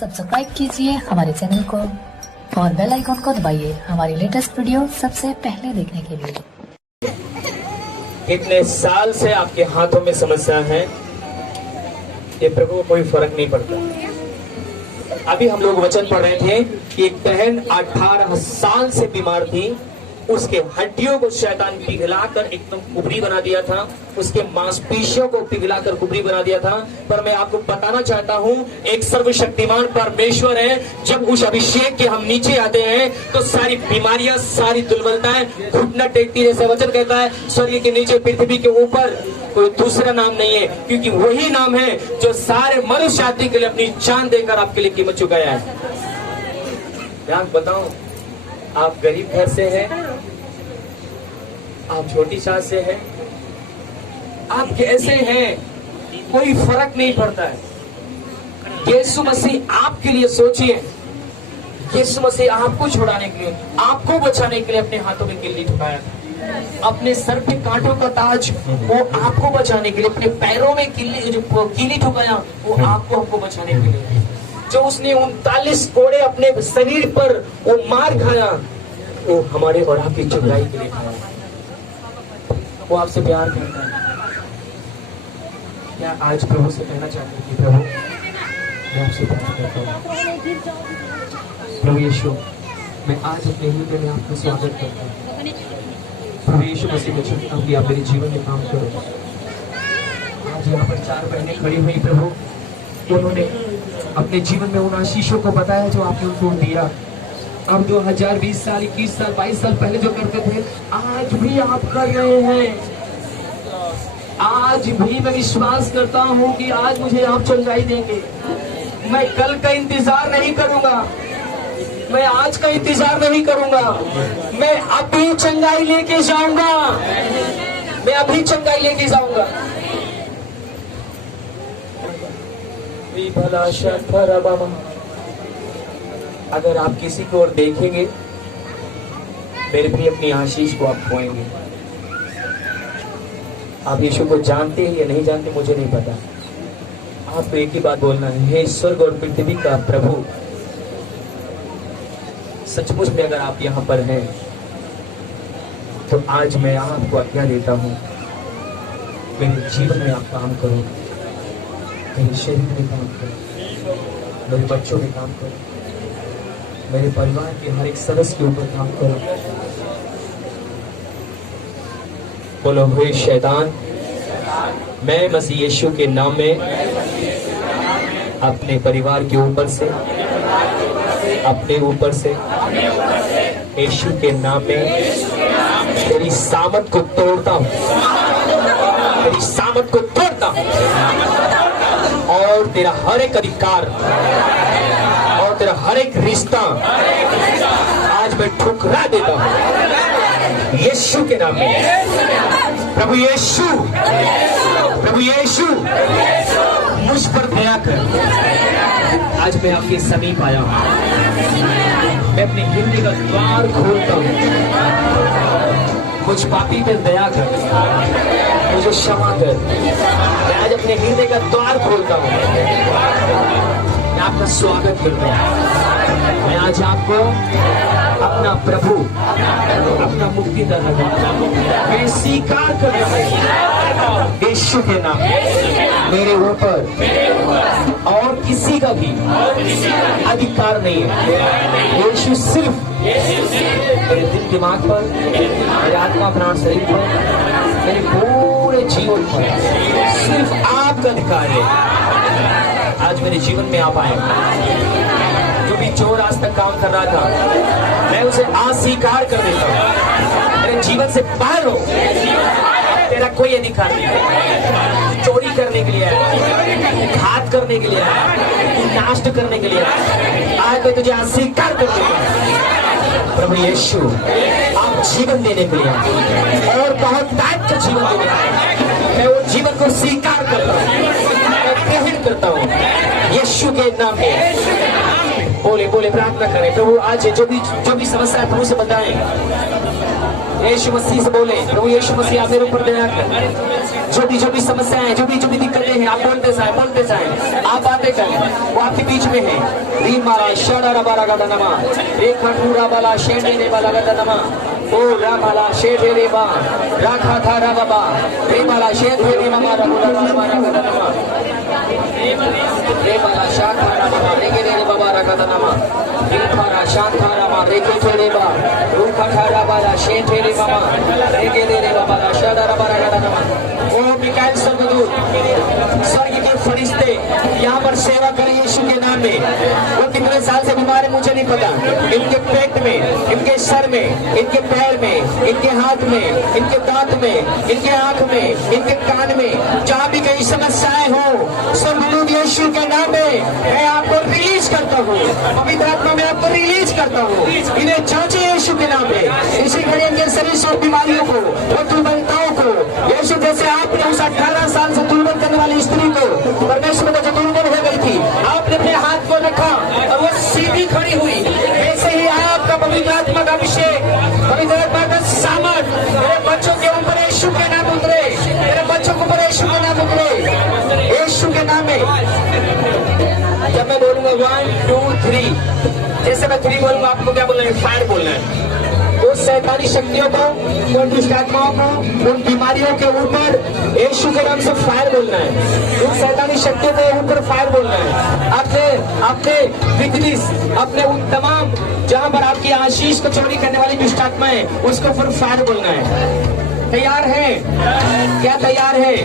Subscribe कीजिए हमारे channel को और बेल आइकॉन को दबाइए हमारी लेटेस्ट वीडियो सबसे पहले देखने के लिए। कितने साल से आपके हाथों में समस्या है, ये प्रभु को कोई फर्क नहीं पड़ता। अभी हम लोग वचन पढ़ रहे थे कि एक बहन 18 साल से बीमार थी, उसके हड्डियों को शैतान पिघलाकर एकदम कुबरी बना दिया था, उसके मांसपेशियों को पिघलाकर कुबरी बना दिया था। पर मैं आपको बताना चाहता हूँ, एक सर्वशक्तिमान परमेश्वर है। जब उस अभिषेक के हम नीचे आते हैं तो सारी बीमारियां, सारी दुर्बलताएं घुटना टेकती, जैसे वचन कहता है स्वर्ग के नीचे पृथ्वी के ऊपर कोई दूसरा नाम नहीं है, क्योंकि वही नाम है जो सारे मनुष्य जाति के लिए अपनी जान देकर आपके लिए कीमत चुकाया है। मैं बताऊं, आप गरीब घर से हैं, आप छोटी सास से हैं, आप कैसे हैं कोई फर्क नहीं पड़ता है। यीशु मसीह आपके लिए सोचिए, यीशु मसीह आपको छुड़ाने के लिए, आपको बचाने के लिए अपने हाथों में किल्ली ठुकाया, अपने सर पे कांटों का ताज वो आपको बचाने के लिए, अपने पैरों में कीली ठुकाया वो आपको हमको बचाने के लिए। जो उसने 39 कोड़े अपने शरीर पर वो मार खाया, वो हमारे और आपकी चुराई के लिए खाया। वो आपसे प्यार करता है। क्या आज प्रभु से कहना चाहते हैं कि प्रभु मैं आपसे प्यार करता हूँ। प्रभु यीशु, मैं आज अपने हृदय में आपका स्वागत करता हूँ। प्रभु यीशु मसीह को चाहता हूँ कि आप मेरे जीवन में काम करो। आज यहाँ पर 4 बहनें खड़ी हुई प्रभु, उन्होंने अपने जीवन में उन आशीषों को बताया जो आपने उनको दिया। अब 2000, 20 साल, 21 साल, 22 साल पहले जो करते थे, आज भी आप कर रहे हैं। आज भी मैं विश्वास करता हूँ कि आज मुझे आप चंगाई देंगे। मैं कल का इंतजार नहीं करूंगा, मैं आज का इंतजार नहीं करूंगा, मैं अभी चंगाई लेके जाऊंगा, मैं अभी चंगाई लेके जाऊंगा। अगर आप किसी को और देखेंगे, मेरे भी अपनी आशीष को आप खोएंगे। आप यीशु को जानते हैं या नहीं जानते मुझे नहीं पता। आपको एक ही बात बोलना है, हे स्वर्ग और पृथ्वी का प्रभु, सचमुच में अगर आप यहाँ पर हैं तो आज मैं आपको आज्ञा देता हूँ, मेरे जीवन में आप काम करो, मेरे शरीर में काम करो, मेरे बच्चों में काम करो, मेरे परिवार के हर एक सदस्य के ऊपर काम करो। बोलो, हे शैतान, मैं मसीह यीशु के नाम में अपने परिवार के ऊपर से, अपने ऊपर से यीशु के नाम में तेरी सामत को तोड़ता हूँ, तेरी सामत को तोड़ता हूँ और तेरा हर एक अधिकार और तेरा हर एक रिश्ता आज मैं ठुकरा देता हूँ यीशु के नाम में। प्रभु यीशु, प्रभु यीशु, मुझ पर दया कर। आज मैं आपके समीप आया हूँ, मैं अपने हृदय का द्वार खोलता हूँ। मुझ पापी पर दया कर, मुझे क्षमा कर। मैं आज अपने हृदय का द्वार खोलता हूँ, मैं आपका स्वागत करता हूँ। मैं आज आपको अपना प्रभु, अपना मुक्तिदाता मैं स्वीकार कर रहा हूँ। यीशु के नाम मेरे ऊपर और किसी का भी अधिकार नहीं है। यीशु सिर्फ मेरे दिल दिमाग पर, मेरे आत्मा प्राण शरीर पर, मेरे पूरे जीवन पर सिर्फ आपका अधिकार है। आज मेरे जीवन में आप आए। जो भी चोर आज तक काम कर रहा था, मैं उसे अस्वीकार कर देता हूँ। मेरे जीवन से बाहर हो, तेरा कोई अधिकार नहीं है। चोरी करने के लिए है, घात करने के लिए है, नाश करने के लिए है, आज मैं तुझे अस्वीकार कर देता हूँ। प्रभु यीशु, आप जीवन देने के लिए और बहुत टाइप का जीवन देने के लिए मैं वो जीवन को स्वीकार करता हूँ, मैं ग्रहण करता हूँ यीशु के नाम में। बोले बोले प्रार्थना करें। प्रभु आज जो भी समस्या है प्रभु से बताएं, यीशु मसीह से बोले, प्रभु यीशु मसीह आप मेरे ऊपर दया कर। जो भी समस्याएं, जो भी दिक्कतें हैं, आप बोलते जाएं, आप बातें करें, वो आपके बीच में है। री मारा शड़ा बारा गदा नमा, एक खंडूरा वाला शेंडे ने वाला गदा नमा, ओ रामाला शेंडे रे बा, राखा था रा बाबा, रे माला शेंडे रे मामा रघुरा नमा गदा नमा, रे माला शाखा रा बाबा, रे गे रे बाबा रगदा नमा, रे मारा शाखा रा मा, रे के रे बा, रूखा था रा बाला शेंडे रे मामा, रे गे रे बाबा शड़ा रा बारा गदा नमा। ओ मिकाएल स्वर्गदूत, स्वर्ग के फरिश्ते यहाँ पर सेवा करें यीशु के नाम में। वो कितने साल से बीमार है मुझे नहीं पता, इनके पेट में, इनके सर में, इनके पैर में, इनके हाथ में, इनके दांत में, इनके आंख में, इनके कान में, जहाँ भी कई समस्याएं हो, स्वर्गदूत यीशु के नाम में मैं आपको रिलीज करता हूँ, पवित्र आत्मा में आपको रिलीज करता हूँ। इन्हें जांचे यीशु के नाम में, इसी घड़ी इनके शरीर से बीमारियों को, वो दुर्बलताओं को, यीशु जैसे आपने उस 18 साल से दुर्बल करने वाली स्त्री को, परमेश्वर को जो दुर्बल हो गई थी, आपने अपने हाथ को रखा और वो सीधी खड़ी हुई। ऐसे ही आपका पवित्र आत्मा का अभिषेक, पवित्र आत्मा का सामर्थ मेरे बच्चों के ऊपर यीशु के नाम उतरे, मेरे बच्चों के ऊपर यीशु के नाम उतरे, यीशु के नाम में। जब मैं बोलूंगा 1 2 3, जैसे मैं 3 बोलूंगा, आपको क्या बोलना है? फायर बोलना है। उस शैतानी शक्तियों को, उन दुष्ट आत्माओं को, उन बीमारियों के ऊपर यीशु के नाम से फायर बोलना है। उन शैतानी शक्तियों के ऊपर फायर बोलना है। अपने बिजनेस, अपने उन तमाम जहां पर आपकी आशीष को चोरी करने वाली दुष्ट आत्माएं, उसके ऊपर फायर बोलना है। तैयार है? क्या तैयार है?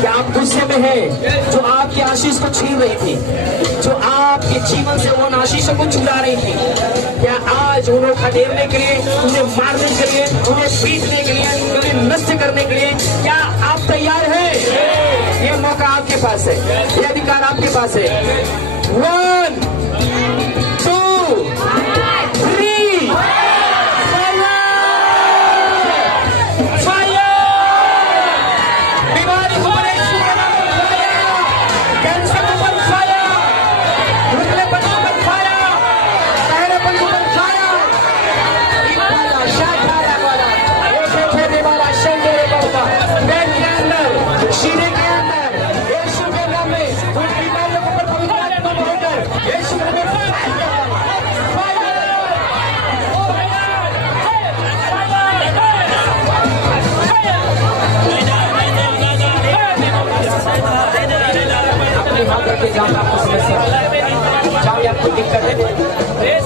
क्या आप गुस्से में हैं जो आपकी आशीष को छीन रही थी, जो आपके जीवन से उन आशीषों को चुरा रही थी? क्या आज उन्हें खदेड़ने के लिए, उन्हें मारने के लिए, उन्हें पीटने के लिए, उन्हें नष्ट करने के लिए क्या आप तैयार हैं? ये मौका आपके पास है, ये अधिकार आपके पास है। 1 2 3, जहाँ पे आपको समस्या, जहाँ पे आपको दिक्कत है,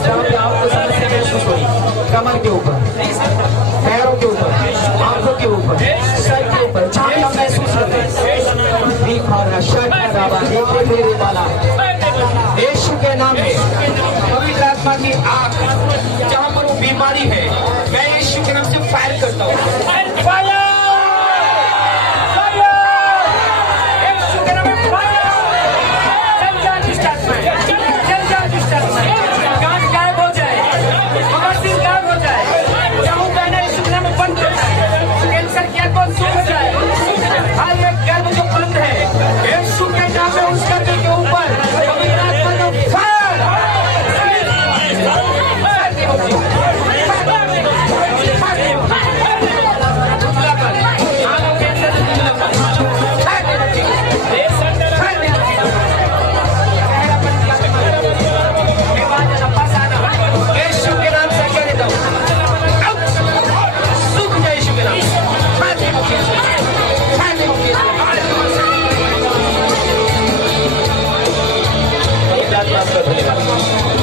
जहाँ पे आपको समस्या महसूस हुई, कमर के ऊपर, पैरों के ऊपर, आंखों के ऊपर, सर के ऊपर, जहाँ पे आप महसूस करते हैं, यीशु के नाम में पवित्र आत्मा की आग, जहाँ पर वो बीमारी है, मैं यीशु के नाम से फायर करता हूँ।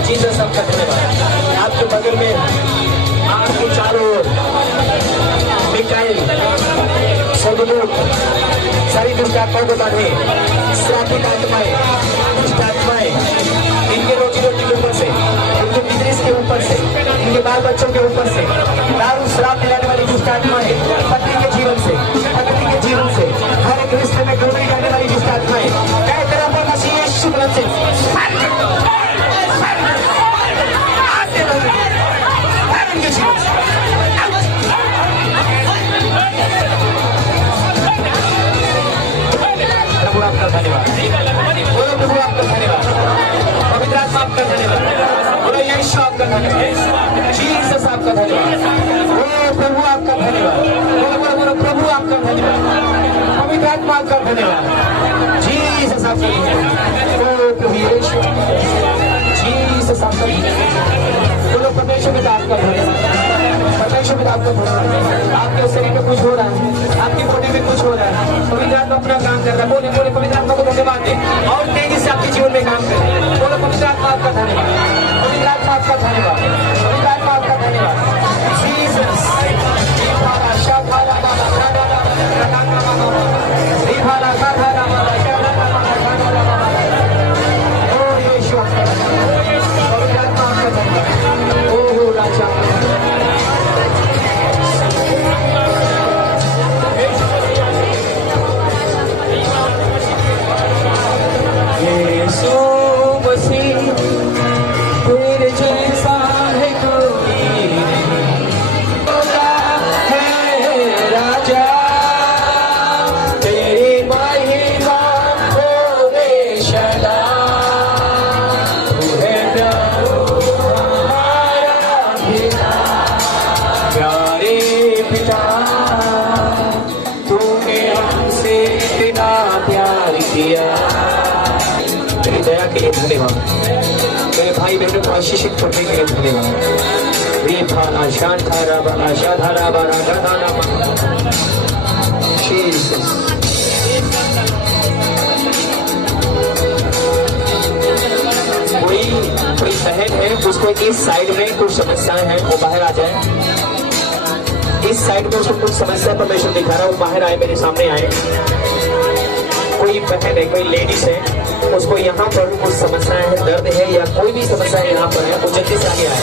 जीसस आपका धन्यवाद। आपके बगल में, आपके चारों ओर मिकाएल स्वर्गदूत सारी दुष्ट आत्माओं को बांधे, श्रापित आत्माएं, दुष्ट आत्माएं, इनके रोजी रोटी के ऊपर से, इनके बिजनेस के ऊपर से, इनके बाल बच्चों के ऊपर से, दारू श्राप दिलाने वाली दुष्ट आत्माएं, पत्नी के जीवन से, पत्नी के जीवन से, हर एक रिश्ते में गड़बड़ी करने वाली दुष्ट आत्माएं, कई तरह पर मसीह यीशु के नाम से प्रभु आपका धन्यवाद, बोलो प्रभु आपका धन्यवाद, पवित्र आत्मा आपका धन्यवाद, बोलो यीशु आपका धन्यवाद, जीसस आपका धन्यवाद, बोलो प्रभु आपका धन्यवाद, बोलो बोलो बोलो प्रभु आपका धन्यवाद, पवित्र आत्मा आपका धन्यवाद। जीसस आपका धन्यवाद। ओ प्रभु यीशु, जीसस आपका धन्यवाद। बोलो परमेश्वर पिता आपका धन्यवाद। परमेश्वर पिता आपका धन्यवाद। आपके शरीर में कुछ हो रहा है, आपकी बॉडी में कुछ हो रहा है, पवित्र आत्मा अपना काम कर रहा है। बोले बोले पवित्र आत्मा को धन्यवाद दे और तेजी से आपके जीवन में काम करे। बोलो पवित्र आत्मा आपका धन्यवाद। पवित्र आत्मा आपका धन्यवाद। पवित्र आत्मा आपका धन्यवाद। जीसस धन्यवाद। मेरे भाई बहनों को आशीषित करने के लिए धन्यवाद। रे भाला शांतारा बाला शाधारा बाला गधाना जीसस। कोई बहन है उसको इस साइड में कुछ समस्याएं हैं, वो बाहर आ जाए। इस साइड में उसको कुछ समस्या परमेश्वर दिखा रहा है, वो बाहर आए, मेरे सामने आए। कोई बहन है, कोई लेडीज है, उसको यहाँ पर कुछ समस्याएं है, दर्द है या कोई भी समस्या यहाँ पर है, वो जल्दी से आगे आए।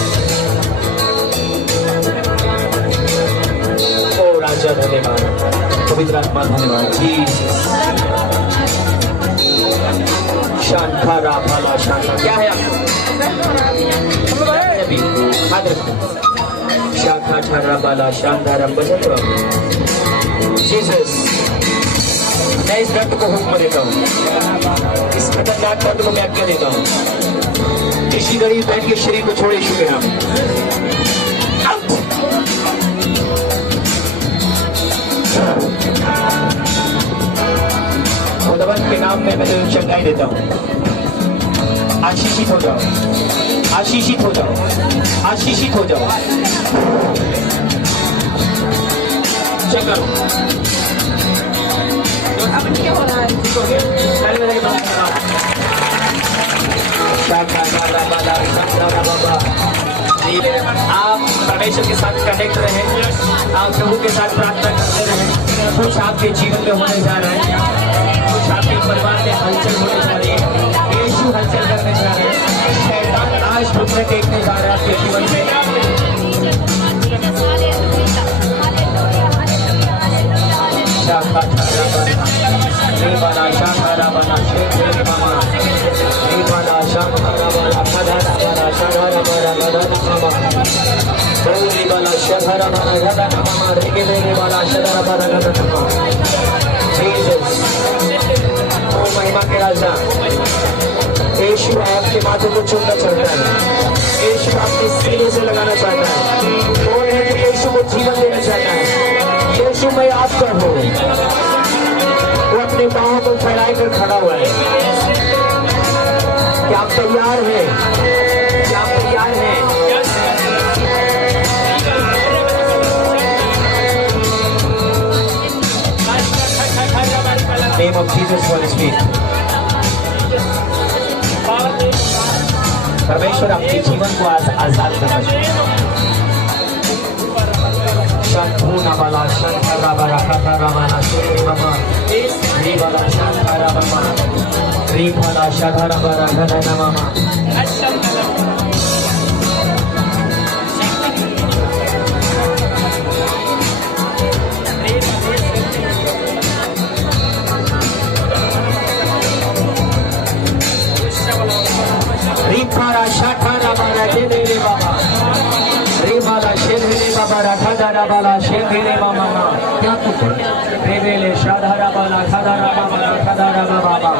ओ राजा धन्यवाद, पवित्र आत्मा धन्यवाद। जीसस शांतारा भाला शांता। क्या है आपको? अभी हाथ रखो। शाखा ठारा बाला शांतारा बजन रहो। जीसस मैं इस दर्द को हुक्म देता हूँ, इस खतरनाक दर्द को मैं आज्ञा देता हूँ। इसी गरीब बहन के शरीर को छोड़े यीशु के नाम। खुदावंद के नाम में मैं तुझे चंगाई देता हूँ। आशीषित हो जाओ, आशीषित हो जाओ, आशीषित हो जाओ। चंगा क्या हो रहा है? आप परमेश्वर के साथ कनेक्ट रहे, आप प्रभु के साथ प्रार्थना करते रहे। कुछ आपके जीवन में होने जा रहा है, कुछ आपके परिवार में हलचल होने जा रही है। यीशु हलचल करने जा रहे हैं। शैतान आज घुटने टेकने जा रहा है आपके जीवन में। महिमा के राजा यीशु आपके माथे को चूमना चाहता है। यीशु आपके सीने से लगाना चाहता है। कौन है जो यीशु को जीवन देना चाहता है? यीशु मैं आपका हूँ। वो अपने पाँव को फैलाए कर खड़ा हुआ है। क्या आप तैयार हैं? क्या आप तैयार हैं? Name of Jesus for His feet. परमेश्वर आपके जीवन को आजाद करना चाहिए। शंभूना बाला शंकरा बाला कथरा बाला शेरे बाबा री बाला शंकरा बाबा री बाला शधरा बाला गधना मामा। बाला शेरे मामा क्या कुछ रेवेले शाधारा बाला खाधारा बाला खाधारा बाबा।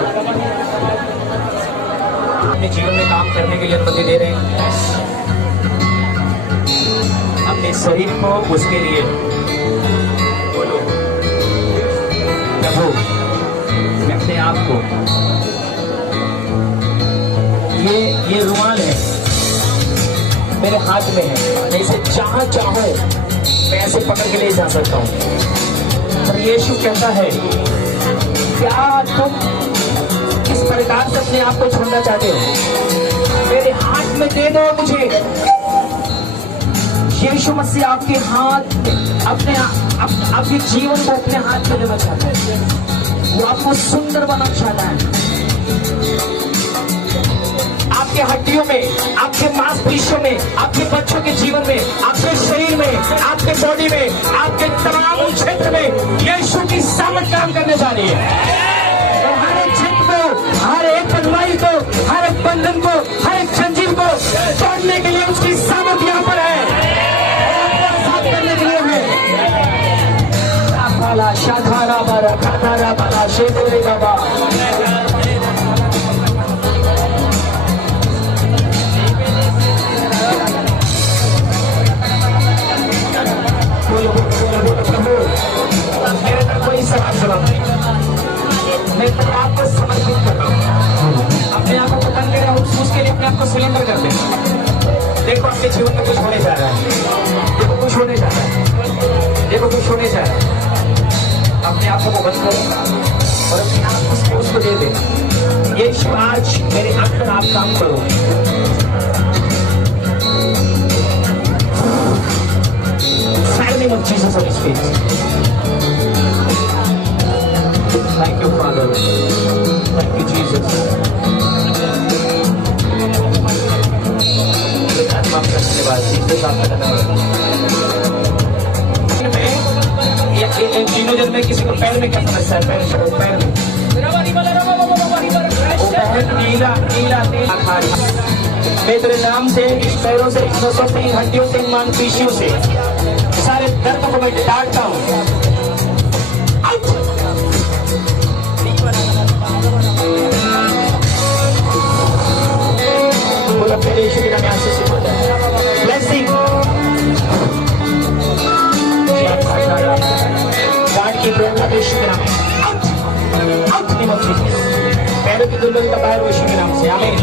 अपने जीवन में काम करने के लिए अनुमति दे रहे हैं। अपने शरीर को उसके लिए बोलो प्रभु आप को, ये रुमाल है मेरे हाथ में है, मैं इसे जहां चाहूं मैं ऐसे पकड़ के ले जा सकता हूं। पर यीशु कहता है क्या तुम किस प्रकार से अपने आप को छोड़ना चाहते हो? मेरे हाथ में दे दो मुझे। यीशु मसीह आपके हाथ आपके जीवन को अपने हाथ में लेना चाहता है। वो आपको सुंदर बनाना चाहता है। आपके हड्डियों में, आपके मांसपेशियों में, आपके बच्चों के जीवन में, आपके शरीर में, आपके बॉडी में, आपके तमाम क्षेत्र में यीशु की सामर्थ काम करने जा रही है। तो हर एक क्षेत्र को, हर एक बंधुआई को, हर एक बंधन को, हर एक जंजीर को तोड़ने के लिए उसकी सामर्थ यहाँ पर है, साफ करने के लिए है। शाधारा बारा खाधारा बारा शेरे बाबा। कोई सवाल जवाब नहीं, मैं तो आपको समर्पित कर रहा हूँ। अपने आप को पतन दे रहा हूँ, उसके लिए अपने आप को सिलेंडर कर दे। देखो आपके जीवन में कुछ होने जा रहा है, देखो कुछ होने जा रहा है, देखो कुछ होने जा रहा है। अपने आप को बंद करो और अपने आप उसको दे दे। यीशु आज मेरे अंदर आप काम करो। Name of Jesus on his face. Thank you, Father. Thank you, Jesus. माफ करने के बाद जीसस आपका धन्यवाद। इन तीनों जन में किसी को पैर में क्या समस्या है? पैर में नीला नीला मैं तेरे नाम से इन पैरों से, इन नसों से, इन हड्डियों से, इन मांसपेशियों से सारे दर्द को मैं डांटता हूं। बोला मेरे यीशु के नाम में आशीष हो जाए। ब्लेसिंग गॉड की प्रेरणा यीशु के नाम में आउट नेम ऑफ जीसस। पैरों की दुर्बलता बाहर यीशु के नाम से। आमीन।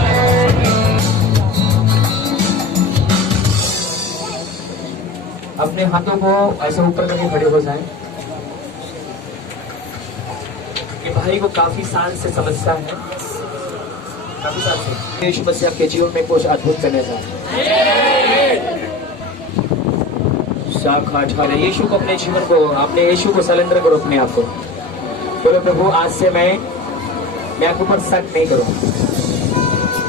अपने हाथों को ऐसे ऊपर करके खड़े हो जाएं। ये भाई को काफी साल से समस्या है, काफी साल से। यीशु मसीह आपके जीवन में कुछ अद्भुत करने जा रहा है। यीशु को अपने जीवन को, अपने यीशु को सरेंडर करो अपने आप को। बोलो प्रभु आज से मैं आपके ऊपर शक नहीं करूंगा,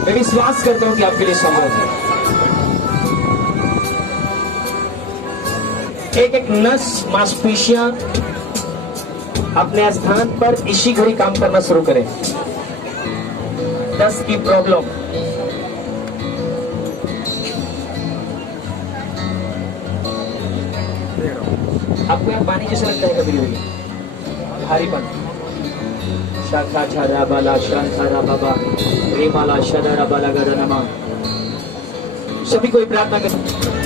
मैं विश्वास करता हूँ कि आपके लिए संभव है। एक एक नस मांसपेशियां अपने स्थान पर इसी घड़ी काम करना शुरू करें। दस्त की प्रॉब्लम, आपको यहाँ पानी जैसे लगता है कभी कभी, भारीपन। शाखा छारा बाला शांतारा बाबा रेमाला शदारा बाला गदनमा। सभी कोई प्रार्थना करें।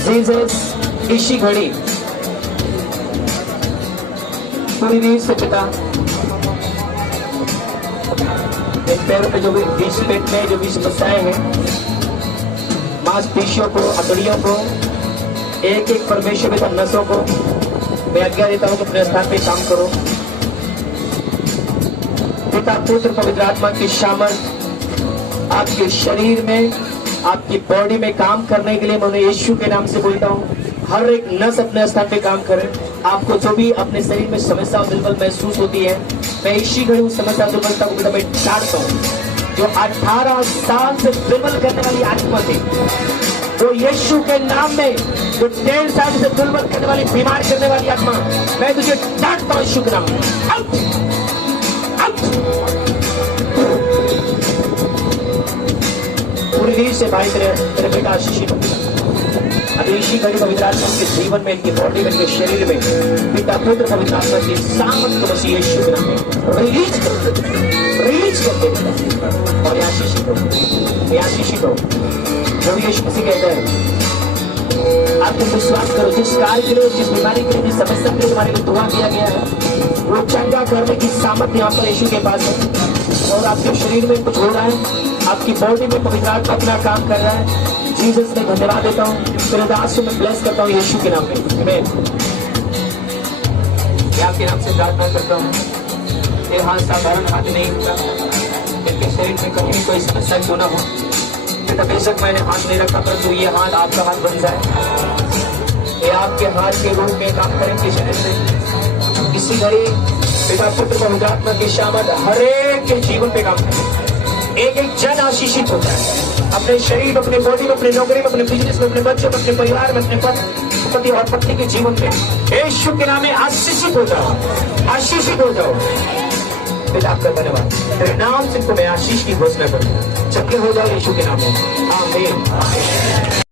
जीसस इसी घड़ी पूरी रीत से पिता, इन पैरों पे जो भी बीच पेट में जो भी समस्याएं हैं, मांसपेशियों को, हड्डियों को, एक एक परमेश्वर पिता नसों को मैं आज्ञा देता हूं कि अपने स्थान पे काम करो। पिता पुत्र पवित्र आत्मा की सामर्थ आपके शरीर में, आपकी बॉडी में काम करने के लिए मैं यीशु के नाम से बोलता हूँ। हर एक नस अपने स्थान पे काम करे। आपको जो भी अपने शरीर में समस्या और दुर्बल महसूस होती है, मैं इसी घड़ी उस समस्या दुर्बलता को मैं डांटता हूँ। जो 18 साल से दुर्बल करने वाली आत्मा थी, जो यीशु के नाम में जो 1.5 साल से दुर्बल करने वाली, बीमार करने वाली आत्मा, मैं तुझे डांटता हूँ यीशु के नाम में। Out out. पूरी रीत से भाई तेरे बेटा आशीषित होगा। इसी घड़ी पवित्र आत्मा के जीवन में, इनकी बॉडी में, इनके शरीर में पिता पुत्र पवित्र आत्मा की सामर्थ को मसीह यीशु के नाम में रिलीज कर दे और आशीषित हो। जो यीशु मसीह कहता है, आप तुम विश्वास करो, जिस कार्य के लिए, जिस बीमारी के लिए, जिस समस्या के लिए तुम्हारे को दुआ किया गया है, वो चंगा करने की सामर्थ यहाँ पर यीशु के पास है। और आपके शरीर में कुछ हो रहा है, आपकी बॉडी में पवित्र आत्मा अपना काम कर रहा है। जीसस में धन्यवाद देता हूँ, तेरे दास को मैं ब्लेस करता हूँ यीशु के नाम में। आमीन। मैं आपके नाम से प्रार्थना करता हूँ, ये हाथ साधारण हाथ नहीं होता, इनके शरीर में कहीं भी कोई समस्या क्यों ना हो, बेटा बेशक मैंने हाथ नहीं रखा परंतु ये हाथ आपका हाथ बन जाए, ये आपके हाथ के रूप में काम करेंगे शरीर में। इसी घड़ी बेटा पुत्र पवित्र आत्मा की शामत हर एक के जीवन पे काम करें। एक एक जन आशीषित होता है, अपने शरीर में, अपने बॉडी में, अपने नौकरी में, अपने बिजनेस में, अपने बच्चों में, अपने परिवार में, अपने पति और पत्नी के जीवन में यीशु के नाम में आशीषित हो जाओ, आशीषित हो जाओ। बेटा आपका धन्यवाद, तेरे नाम से मैं आशीष की घोषणा करूँ, चक्के हो जाओ यीशु के नाम में। आमीन।